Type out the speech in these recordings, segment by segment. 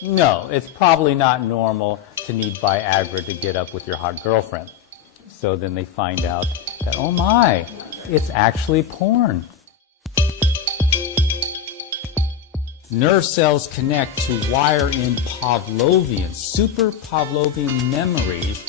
No, it's probably not normal to need Viagra to get up with your hot girlfriend. So then they find out that, oh my, it's actually porn. Nerve cells connect to wire in Pavlovian, super Pavlovian memories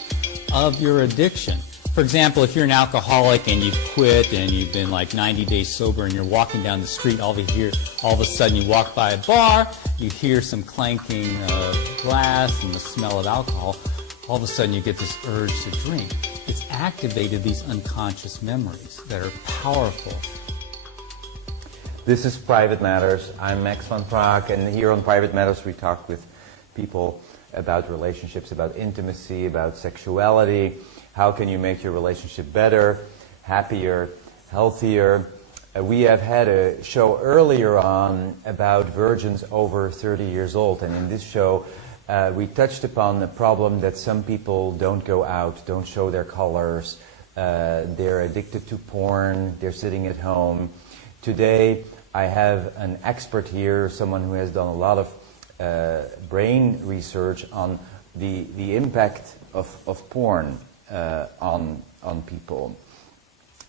of your addiction. For example, if you're an alcoholic and you've quit and you've been like 90 days sober and you're walking down the street, all of a sudden you walk by a bar, you hear some clanking of glass and the smell of alcohol, all of a sudden you get this urge to drink. It's activated these unconscious memories that are powerful. This is Private Matters. I'm Max van Praag, and here on Private Matters we talk with people about relationships, about intimacy, about sexuality. How can you make your relationship better, happier, healthier? We have had a show earlier on about virgins over 30 years old, and in this show we touched upon the problem that some people don't go out, don't show their colors, they're addicted to porn, they're sitting at home. Today I have an expert here, someone who has done a lot of brain research on the impact of porn on people.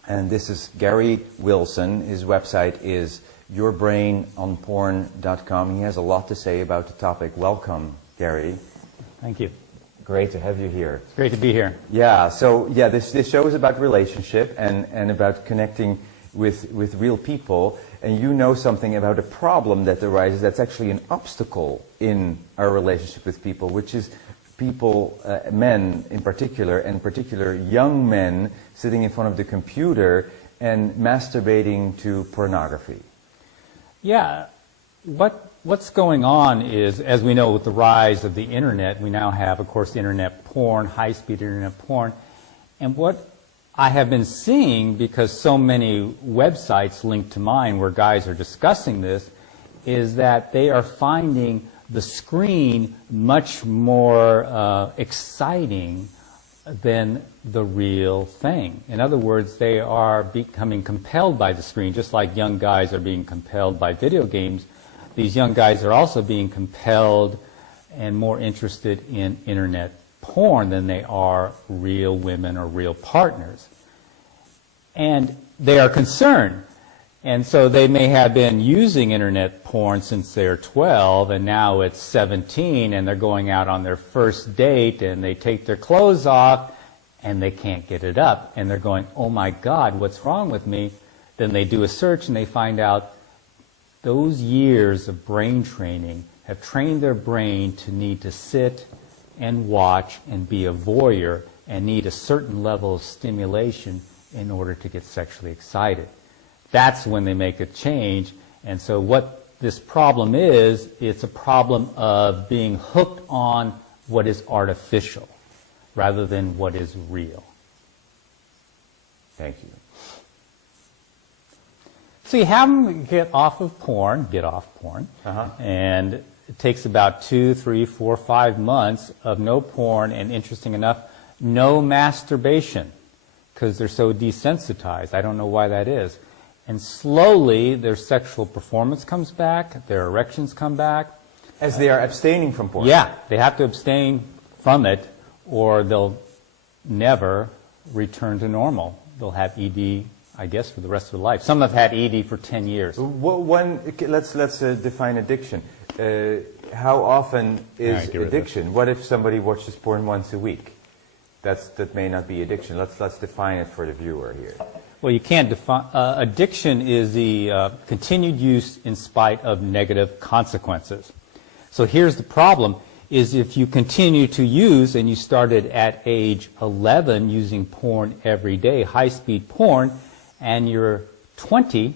And this is Gary Wilson. His website is YourBrainOnPorn.com. He has a lot to say about the topic. Welcome, Gary. Thank you. Great to have you here. It's great to be here. Yeah, so this show is about relationship and about connecting with real people. And you know something about a problem that arises that's actually an obstacle in our relationship with people, which is people, men in particular, and in particular young men sitting in front of the computer and masturbating to pornography. Yeah, what's going on is, as we know with the rise of the internet, we now have, of course, internet porn, high-speed internet porn. And what I have been seeing, because so many websites linked to mine where guys are discussing this, is that they are finding the screen much more exciting than the real thing. In other words, they are becoming compelled by the screen, just like young guys are being compelled by video games. These young guys are also being compelled and more interested in internet porn than they are real women or real partners. And they are concerned. And so they may have been using internet porn since they're 12, and now it's 17, and they're going out on their first date, and they take their clothes off, and they can't get it up. And they're going, oh my God, what's wrong with me? Then they do a search, and they find out those years of brain training have trained their brain to need to sit and watch and be a voyeur and need a certain level of stimulation in order to get sexually excited. That's when they make a change. And so what this problem is, it's a problem of being hooked on what is artificial rather than what is real. Thank you. So you have them get off porn, and it takes about 2, 3, 4, 5 months of no porn, and interesting enough, no masturbation, because they're so desensitized. I don't know why that is. And slowly their sexual performance comes back, their erections come back. As they are abstaining from porn? Yeah, they have to abstain from it or they'll never return to normal. They'll have ED, I guess, for the rest of their life. Some have had ED for 10 years. Let's define addiction. How often is addiction? What if somebody watches porn once a week? That may not be addiction. Let's define it for the viewer here. Well, you can't define... addiction is the continued use in spite of negative consequences. So here's the problem, is if you continue to use, and you started at age 11 using porn every day, high-speed porn, and you're 20,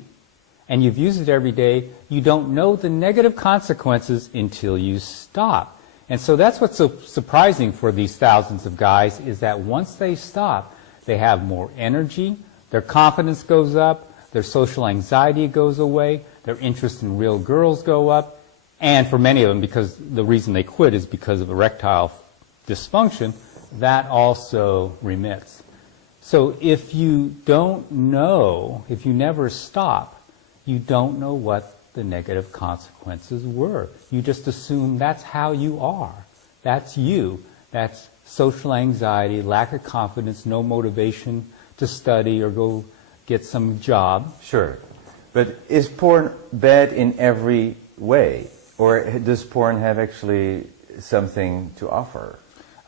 and you've used it every day, you don't know the negative consequences until you stop. And so that's what's so surprising for these thousands of guys, is that once they stop, they have more energy, their confidence goes up, their social anxiety goes away, their interest in real girls go up, and for many of them, because the reason they quit is because of erectile dysfunction, that also remits. So if you don't know, if you never stop, you don't know what the negative consequences were. You just assume that's how you are. That's you. That's social anxiety, lack of confidence, no motivation to study or go get some job. Sure. But is porn bad in every way? Or does porn have actually something to offer?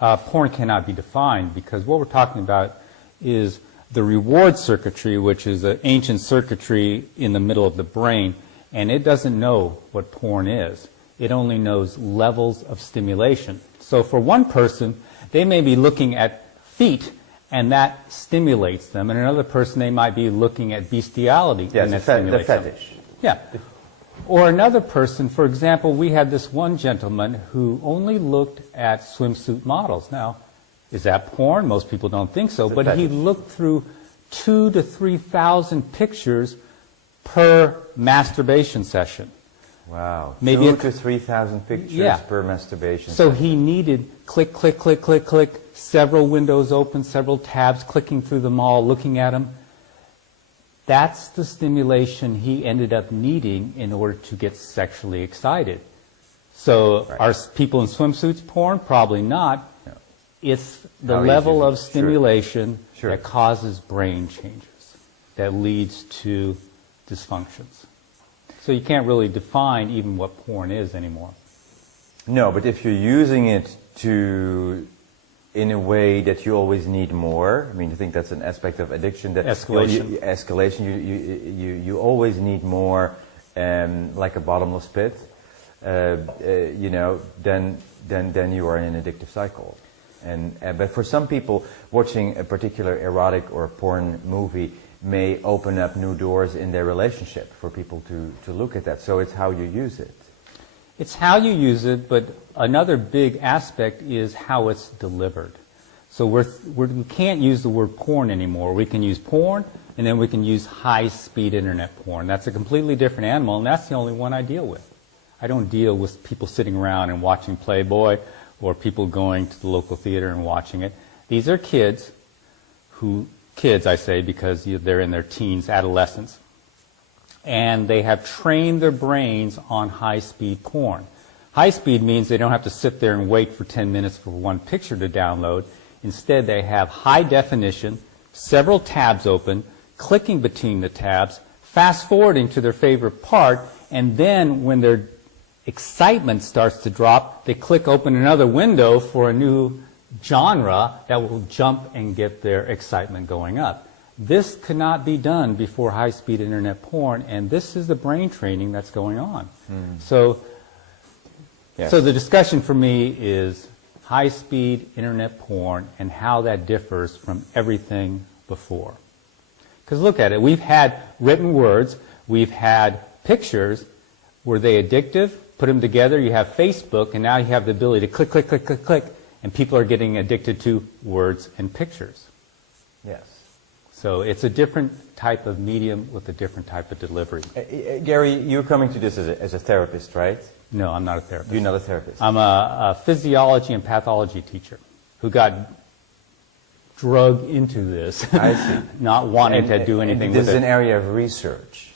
Porn cannot be defined because what we're talking about is the reward circuitry, which is an ancient circuitry in the middle of the brain, and it doesn't know what porn is. It only knows levels of stimulation. So for one person, they may be looking at feet, and that stimulates them. And another person, they might be looking at bestiality, yes, and that the stimulates them. fetish. Yeah. Or another person, for example, we had this one gentleman who only looked at swimsuit models. Now, is that porn? Most people don't think so, but he looked through 2,000 to 3,000 pictures per masturbation session. Wow. Maybe 2,000 to 3,000 pictures per masturbation So session. he needed click, click, click, click, click, several windows open, several tabs, clicking through them all, looking at them. That's the stimulation he ended up needing in order to get sexually excited. So are people in swimsuits porn? Probably not. No. It's the How level easy. of stimulation Sure. that causes brain changes, that leads to dysfunctions. So you can't really define even what porn is anymore. No, but if you're using it in a way that you always need more, I mean, I think that's an aspect of addiction. That Escalation. Escalation. You always need more, like a bottomless pit. Then you are in an addictive cycle. But for some people, watching a particular erotic or porn movie may open up new doors in their relationship for people to look at that. So it's how you use it. It's how you use it, but another big aspect is how it's delivered. So we can't use the word porn anymore. We can use porn, and then we can use high-speed internet porn. That's a completely different animal, and that's the only one I deal with. I don't deal with people sitting around and watching Playboy or people going to the local theater and watching it. These are kids I say because they're in their teens, adolescents, and they have trained their brains on high-speed porn. High-speed means they don't have to sit there and wait for 10 minutes for one picture to download. Instead, they have high definition, several tabs open, clicking between the tabs, fast-forwarding to their favorite part, and then when their excitement starts to drop, they click open another window for a new genre that will jump and get their excitement going up. This could not be done before high-speed internet porn, and this is the brain training that's going on. So the discussion for me is high-speed internet porn and how that differs from everything before. Because look at it. We've had written words. We've had pictures. Were they addictive? Put them together. You have Facebook, and now you have the ability to click, click, click, click, click, and people are getting addicted to words and pictures. Yes. So it's a different type of medium with a different type of delivery. Gary, you're coming to this as a therapist, right? No, I'm not a therapist. You're not a therapist. I'm a physiology and pathology teacher who got drugged into this. I see. Not wanting to do anything with it. This is an area of research.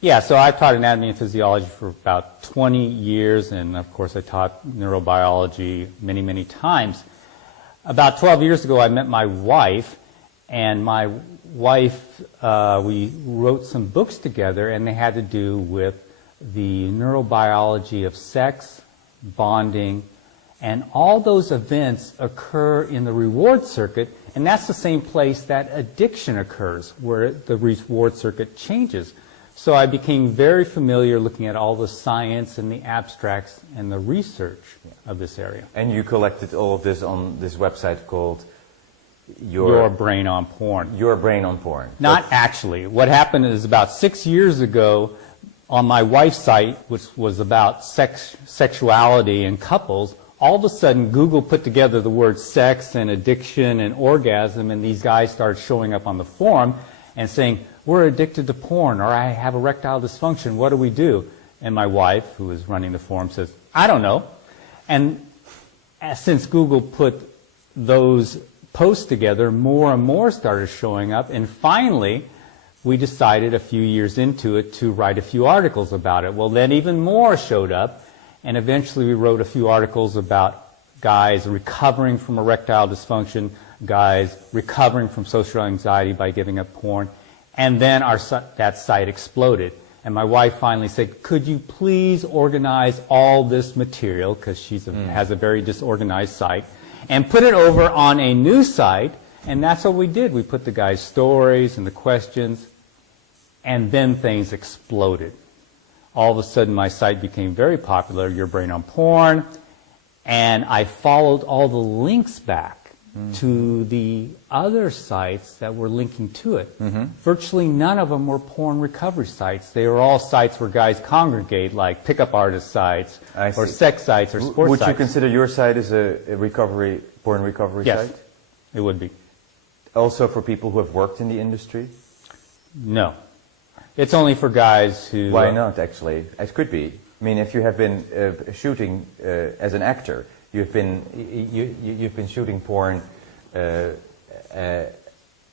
Yeah, so I taught anatomy and physiology for about 20 years, and of course I taught neurobiology many, many times. About 12 years ago, I met my wife, and my wife, we wrote some books together, and they had to do with the neurobiology of sex, bonding, and all those events occur in the reward circuit, and that's the same place that addiction occurs, where the reward circuit changes. So I became very familiar looking at all the science and the abstracts and the research of this area. And you collected all of this on this website called Your Brain on Porn. Your Brain on Porn. Not actually. What happened is about 6 years ago, on my wife's site, which was about sexuality and couples, all of a sudden Google put together the words sex and addiction and orgasm, and these guys started showing up on the forum and saying, we're addicted to porn, or I have erectile dysfunction, what do we do? And my wife, who is running the forum, says, I don't know. And since Google put those posts together, more and more started showing up, and finally we decided a few years into it to write a few articles about it. Well, then even more showed up, and eventually we wrote a few articles about guys recovering from erectile dysfunction, guys recovering from social anxiety by giving up porn, and then that site exploded. And my wife finally said, could you please organize all this material, because she has a very disorganized site, and put it over on a new site. And that's what we did. We put the guys' stories and the questions, and then things exploded. All of a sudden, my site became very popular, YourBrainOnPorn, and I followed all the links back to the other sites that were linking to it. Virtually none of them were porn recovery sites. They were all sites where guys congregate, like pickup artist sites, or sex sites, or sports Would sites. you consider your site as a porn recovery Yes, site? it would be. Also for people who have worked in the industry? No. It's only for guys who... Why not, actually? It could be. I mean, if you have been shooting as an actor, you've been shooting porn as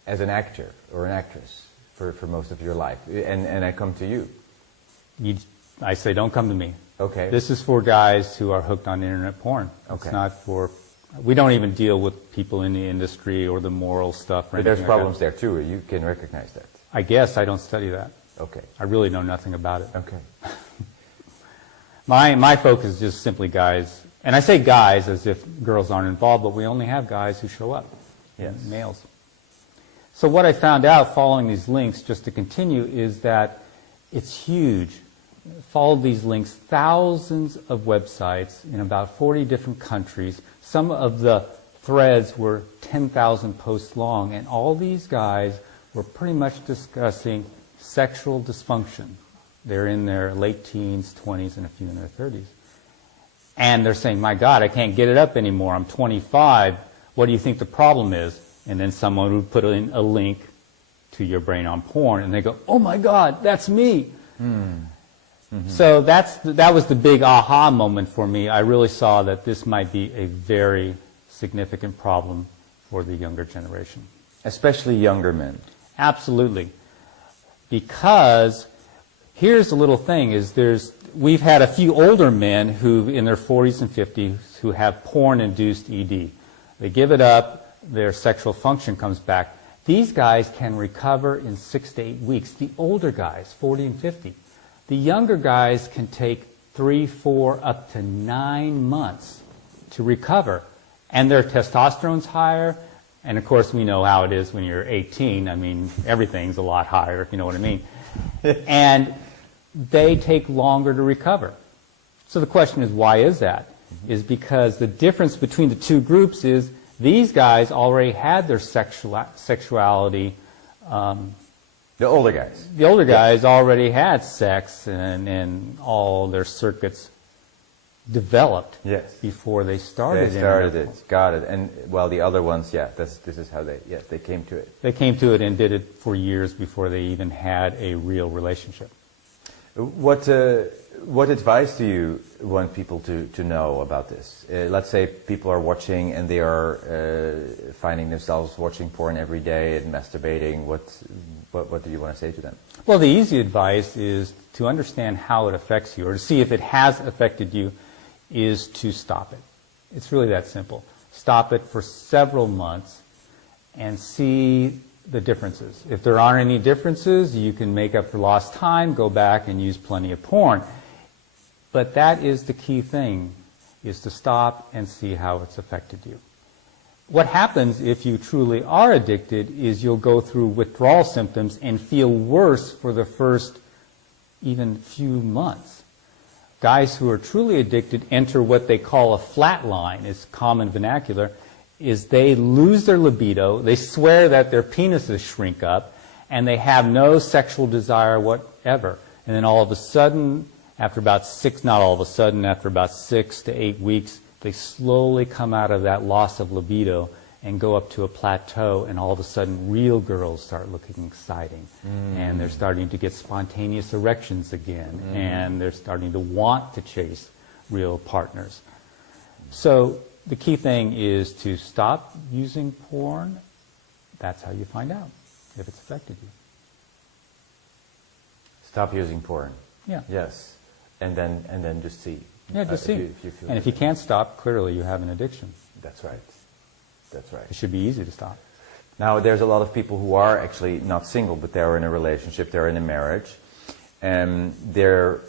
an actor or an actress for most of your life, and I come to you. I say, don't come to me. Okay. This is for guys who are hooked on internet porn. Okay. It's not for... We don't even deal with people in the industry or the moral stuff. Or But there's anything problems like there too. You can recognize that. I guess I don't study that. Okay. I really know nothing about it. Okay. My focus is just simply guys, and I say guys as if girls aren't involved, but we only have guys who show up, Yes. males. So what I found out following these links, just to continue, is that it's huge. Followed these links, thousands of websites in about 40 different countries. Some of the threads were 10,000 posts long, and all these guys were pretty much discussing sexual dysfunction. They're in their late teens, 20s, and a few in their 30s. And they're saying, my God, I can't get it up anymore. I'm 25. What do you think the problem is? And then someone would put in a link to YourBrainOnPorn, and they go, oh my God, that's me. So that was the big aha moment for me. I really saw that this might be a very significant problem for the younger generation. Especially younger men. Absolutely. Because here's the little thing, is we've had a few older men who, in their 40s and 50s, who have porn-induced ED. They give it up, their sexual function comes back. These guys can recover in 6 to 8 weeks. The older guys, 40 and 50. The younger guys can take 3, 4, up to 9 months to recover. And their testosterone's higher. And of course, we know how it is when you're 18. I mean, everything's a lot higher, if you know what I mean. And they take longer to recover. So the question is, why is that? Is because the difference between the two groups is these guys already had their sexuality. The older guys. The older guys already had sex and all their circuits developed before they started. They started it, got it. And well, the other ones, this is how they came to it. They came to it and did it for years before they even had a real relationship. What advice do you want people to know about this? Let's say people are watching and they are finding themselves watching porn every day and masturbating. What do you want to say to them? Well, the easy advice is to understand how it affects you, or to see if it has affected you, is to stop it. It's really that simple. Stop it for several months and see the differences. If there aren't any differences, you can make up for lost time, go back and use plenty of porn. But that is the key thing, is to stop and see how it's affected you. What happens if you truly are addicted is you'll go through withdrawal symptoms and feel worse for the first even few months. Guys who are truly addicted enter what they call a flat line. It's common vernacular. Is they lose their libido, they swear that their penises shrink up, and they have no sexual desire whatever. And then all of a sudden, after about 6 to 8 weeks, they slowly come out of that loss of libido and go up to a plateau, and all of a sudden real girls start looking exciting. And they're starting to get spontaneous erections again, and they're starting to want to chase real partners. So the key thing is to stop using porn. That's how you find out if it's affected you. Stop using porn. Yeah. Yes. And then just see. Yeah, just see. If you feel and if you can't stop, clearly you have an addiction. That's right. That's right. It should be easy to stop. Now, there's a lot of people who are actually not single, but they're in a relationship, they're in a marriage, and they're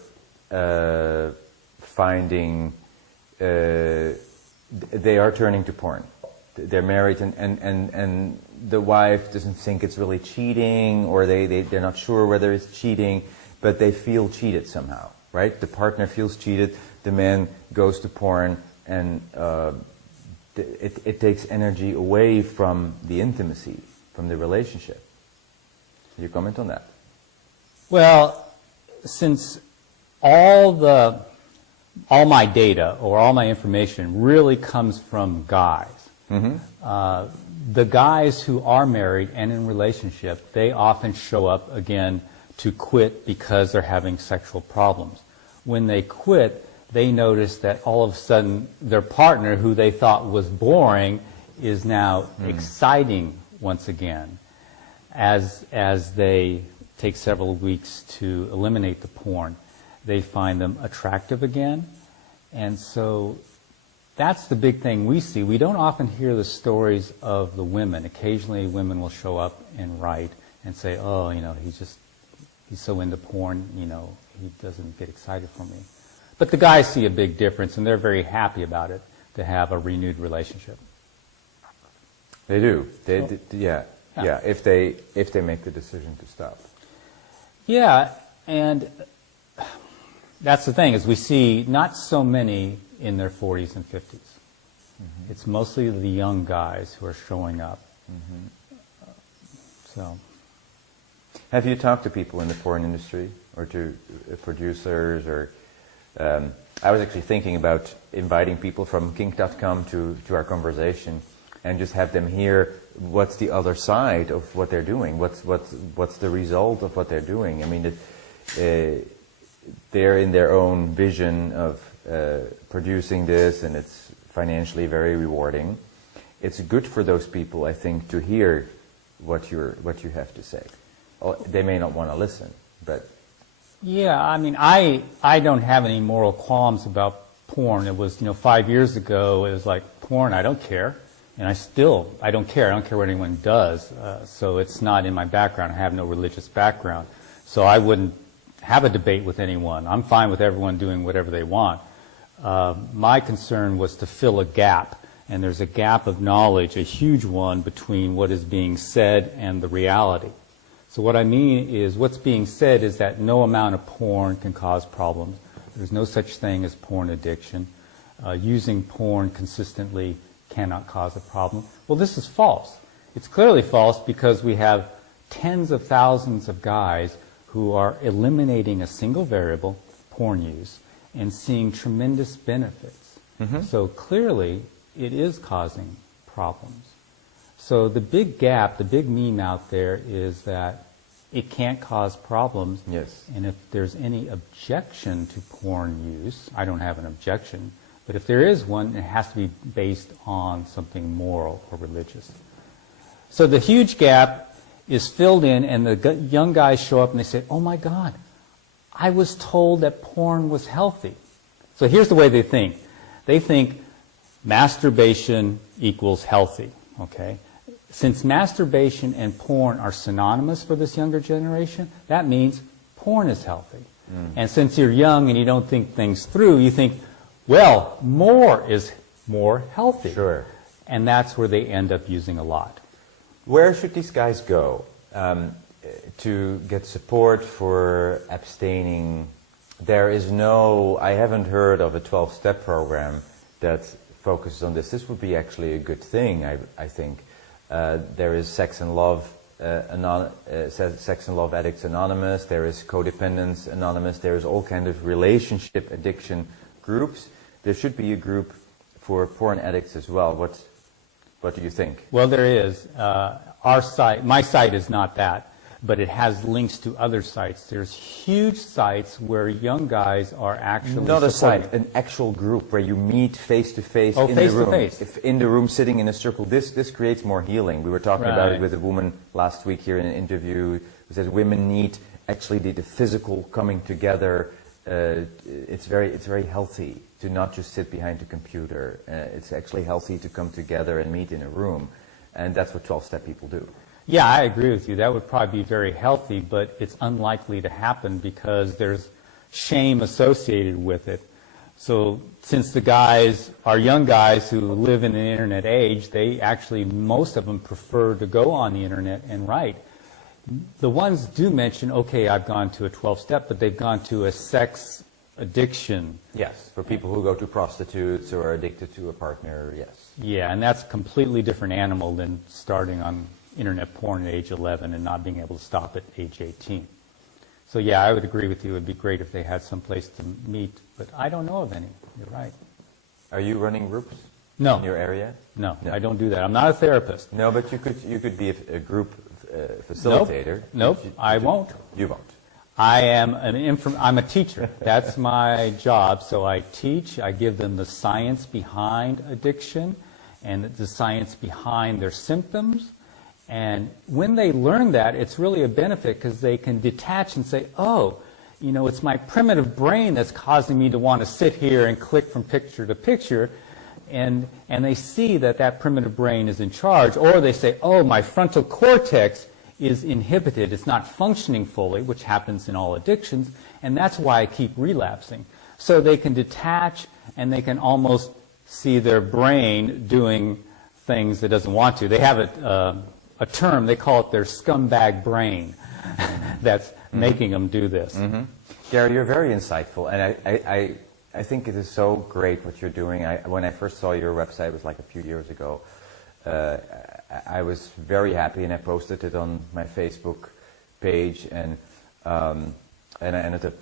finding, they are turning to porn. They're married and the wife doesn't think it's really cheating, or they're not sure whether it's cheating, but they feel cheated somehow, right? The partner feels cheated, the man goes to porn, and it takes energy away from the intimacy, from the relationship. Can you comment on that? Well, since all my data or all my information really comes from guys, the guys who are married and in relationship, they often show up again to quit because they're having sexual problems. When they quit, they notice that all of a sudden their partner, who they thought was boring, is now exciting once again. As they take several weeks to eliminate the porn, they find them attractive again. And so that's the big thing we see. We don't often hear the stories of the women. Occasionally women will show up and write and say, oh, he's so into porn, he doesn't get excited for me. But the guys see a big difference, and they're very happy about it, to have a renewed relationship. They do. Yeah. If they make the decision to stop. Yeah, and that's the thing, is we see not so many in their 40s and 50s. It's mostly the young guys who are showing up. So, have you talked to people in the porn industry, or to producers, or I was actually thinking about inviting people from kink.com to our conversation, and just have them hear what's the other side of what they're doing, what's the result of what they're doing. I mean, they're in their own vision of producing this, and it's financially very rewarding. It's good for those people, I think, to hear what you have to say. They may not want to listen, but yeah, I mean, I don't have any moral qualms about porn. It was, 5 years ago, it was like, porn, I don't care. And I don't care. I don't care what anyone does. So it's not in my background. I have no religious background. So I wouldn't have a debate with anyone. I'm fine with everyone doing whatever they want. My concern was to fill a gap. And there's a gap of knowledge, a huge one, between what is being said and the reality. So what I mean is, what's being said is that no amount of porn can cause problems. There's no such thing as porn addiction. Using porn consistently cannot cause a problem. Well, this is false. It's clearly false, because we have tens of thousands of guys who are eliminating a single variable, porn use, and seeing tremendous benefits. So clearly it is causing problems. So the big gap, the big meme out there is that it can't cause problems. Yes. And if there's any objection to porn use, I don't have an objection, but if there is one, it has to be based on something moral or religious. So the huge gap is filled in, and the young guys show up and they say, oh my God, I was told that porn was healthy. So here's the way they think. They think masturbation equals healthy, okay? Since masturbation and porn are synonymous for this younger generation, that means porn is healthy. And since you're young and you don't think things through, you think, well, more is more healthy. Sure. And that's where they end up using a lot. Where should these guys go to get support for abstaining? I haven't heard of a 12-step program that focuses on this. This would be actually a good thing, I think. There is Sex and Love Addicts Anonymous. There is Codependence Anonymous. There is all kinds of relationship addiction groups. There should be a group for porn addicts as well. What do you think? Well, there is. My site is not that, but it has links to other sites. There's huge sites where young guys are actually not a supporting. site, an actual group where you meet face to face in face the room. to face. If in the room, sitting in a circle. This creates more healing. We were talking about it with a woman last week here in an interview who said women need actually the physical coming together. It's very healthy to not just sit behind a computer. It's actually healthy to come together and meet in a room, and that's what 12-step people do. Yeah, I agree with you. That would probably be very healthy, but it's unlikely to happen because there's shame associated with it. So since the guys are young guys who live in an internet age, they actually, most of them prefer to go on the internet and write. The ones do mention, okay, I've gone to a 12-step, but they've gone to a sex addiction. Yes, for people who go to prostitutes or are addicted to a partner, yes. Yeah, and that's a completely different animal than starting on internet porn at age 11 and not being able to stop at age 18. So yeah, I would agree with you. It would be great if they had some place to meet, but I don't know of any. You're right. Are you running groups No. in your area? No, I don't do that. I'm not a therapist. No, but you could be a group facilitator. Nope, I won't. You won't. I am I'm a teacher. That's my job. So I teach. I give them the science behind addiction and the science behind their symptoms. And when they learn that, it's really a benefit because they can detach and say, oh, you know, it's my primitive brain that's causing me to want to sit here and click from picture to picture. And they see that that primitive brain is in charge. Or they say, oh, my frontal cortex is inhibited. It's not functioning fully, which happens in all addictions. And that's why I keep relapsing. So they can detach and they can almost see their brain doing things it doesn't want to. They have a term, they call it their scumbag brain that's making them do this. Mm-hmm. Gary, you're very insightful, and I think it is so great what you're doing. When I first saw your website, it was like a few years ago, I was very happy, and I posted it on my Facebook page, and I ended up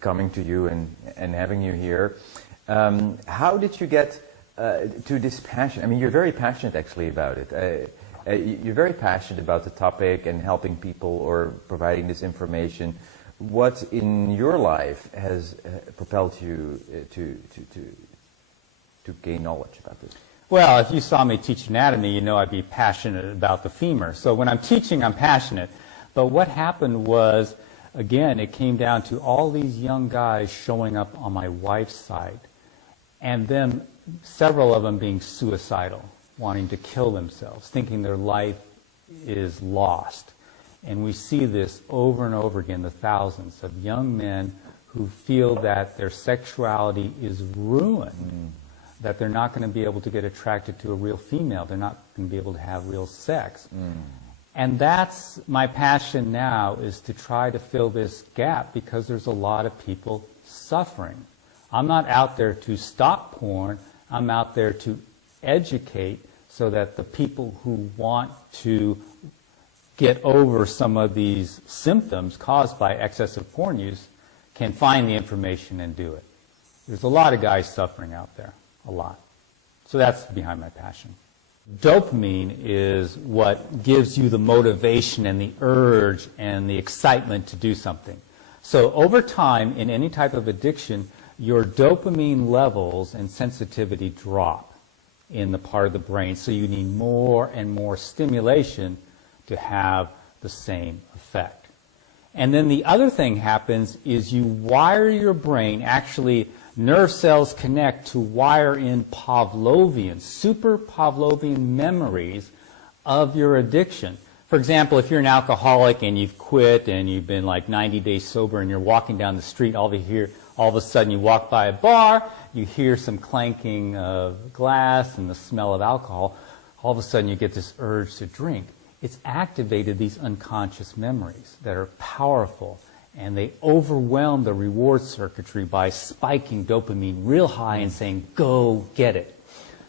coming to you and having you here. How did you get to this passion? I mean, you're very passionate actually about it. You're very passionate about the topic and helping people or providing this information. What in your life has propelled you to gain knowledge about this? Well, if you saw me teach anatomy, you know I'd be passionate about the femur. So when I'm teaching, I'm passionate. But what happened was, again, it came down to all these young guys showing up on my wife's site, and then several of them being suicidal, wanting to kill themselves, thinking their life is lost. And we see this over and over again, the thousands of young men who feel that their sexuality is ruined, that they're not going to be able to get attracted to a real female, they're not going to be able to have real sex. And that's my passion now, is to try to fill this gap, because there's a lot of people suffering. I'm not out there to stop porn, I'm out there to educate so that the people who want to get over some of these symptoms caused by excessive porn use can find the information and do it. There's a lot of guys suffering out there, a lot. So that's behind my passion. Dopamine is what gives you the motivation and the urge and the excitement to do something. So over time, in any type of addiction, your dopamine levels and sensitivity drop in the part of the brain, so you need more and more stimulation to have the same effect. And then the other thing happens is you wire your brain, actually nerve cells connect to wire in Pavlovian, super Pavlovian memories of your addiction. For example, if you're an alcoholic and you've quit and you've been like 90 days sober and you're walking down the street, all of a sudden you walk by a bar, you hear some clanking of glass and the smell of alcohol, all of a sudden you get this urge to drink. It's activated these unconscious memories that are powerful, and they overwhelm the reward circuitry by spiking dopamine real high and saying, go get it.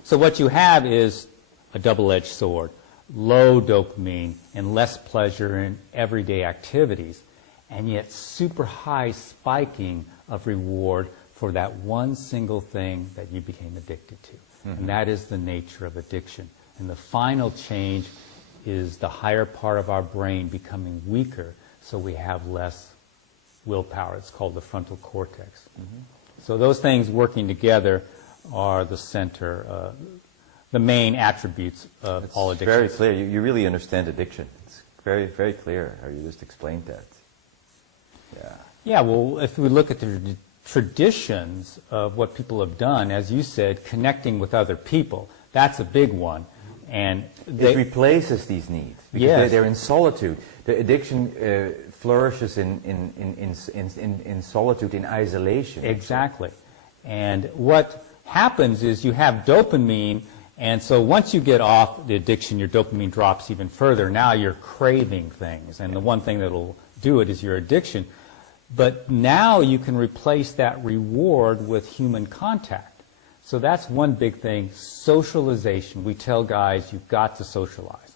So what you have is a double-edged sword, low dopamine and less pleasure in everyday activities, and yet super high spiking of reward for that one single thing that you became addicted to. And that is the nature of addiction. And the final change is the higher part of our brain becoming weaker, so we have less willpower. It's called the frontal cortex. So those things working together are the center, the main attributes of all addictions. Very clear. You really understand addiction. It's very, very clear how you just explained that. Yeah. Yeah, well, if we look at the traditions of what people have done, as you said, connecting with other people, that's a big one. And it replaces these needs because yes. they're in solitude. The addiction flourishes in solitude, in isolation. Exactly. And what happens is you have dopamine, and so once you get off the addiction, your dopamine drops even further. Now you're craving things, and the one thing that will do it is your addiction. But now you can replace that reward with human contact. So that's one big thing, socialization. We tell guys you've got to socialize.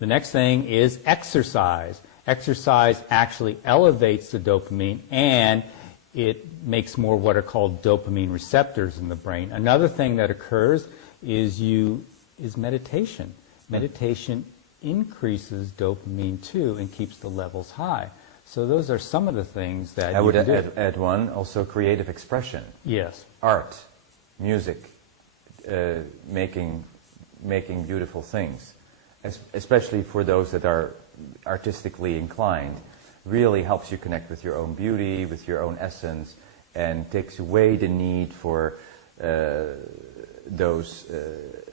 The next thing is exercise. Exercise actually elevates the dopamine, and it makes more what are called dopamine receptors in the brain. Another thing that occurs is meditation. Meditation increases dopamine too and keeps the levels high. So those are some of the things that I you would can do. add one, also creative expression. Yes. Art, music, making beautiful things, especially for those that are artistically inclined, really helps you connect with your own beauty, with your own essence, and takes away the need for those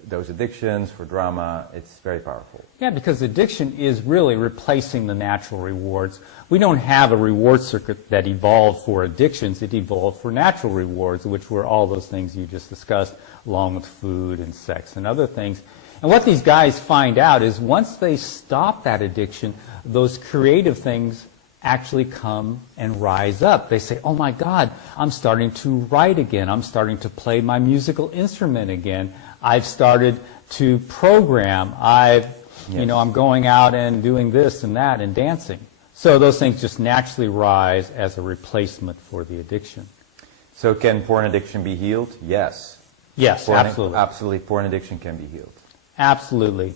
addictions, for drama. It's very powerful. Yeah, because addiction is really replacing the natural rewards. We don't have a reward circuit that evolved for addictions. It evolved for natural rewards, which were all those things you just discussed, along with food and sex and other things. And what these guys find out is once they stop that addiction, those creative things actually come and rise up. They say, oh my God, I'm starting to write again. I'm starting to play my musical instrument again. I've started to program. I'm going out and doing this and that and dancing. So those things just naturally rise as a replacement for the addiction. So can porn addiction be healed? Yes. Yes, absolutely. Absolutely, porn addiction can be healed. Absolutely.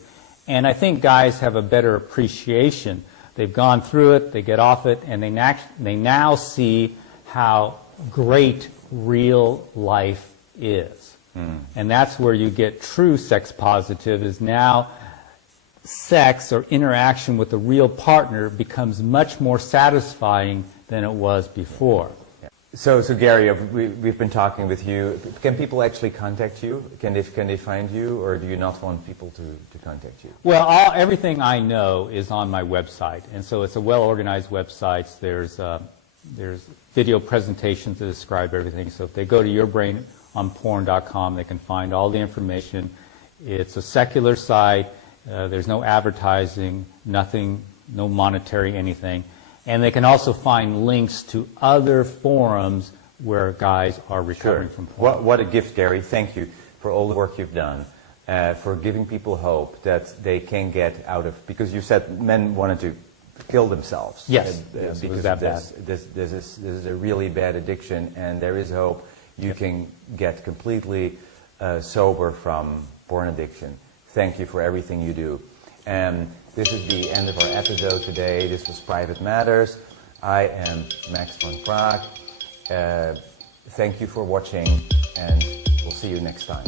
And I think guys have a better appreciation. They've gone through it, they get off it, and they now see how great real life is. And that's where you get true sex positive, is now sex or interaction with a real partner becomes much more satisfying than it was before. So Gary, we've been talking with you. Can people actually contact you? Can they find you, or do you not want people to contact you? Well, everything I know is on my website, and so it's a well-organized website. There's video presentations that describe everything. So if they go to YourBrainOnPorn.com, they can find all the information. It's a secular site. There's no advertising, nothing, no monetary anything. And they can also find links to other forums where guys are recovering from porn. What a gift, Gary. Thank you for all the work you've done, for giving people hope that they can get out of, because you said men wanted to kill themselves. Yes, because it was that bad. This is a really bad addiction, and there is hope. You can get completely sober from porn addiction. Thank you for everything you do. This is the end of our episode today. This was Private Matters. I am Max von Praag. Thank you for watching, and we'll see you next time.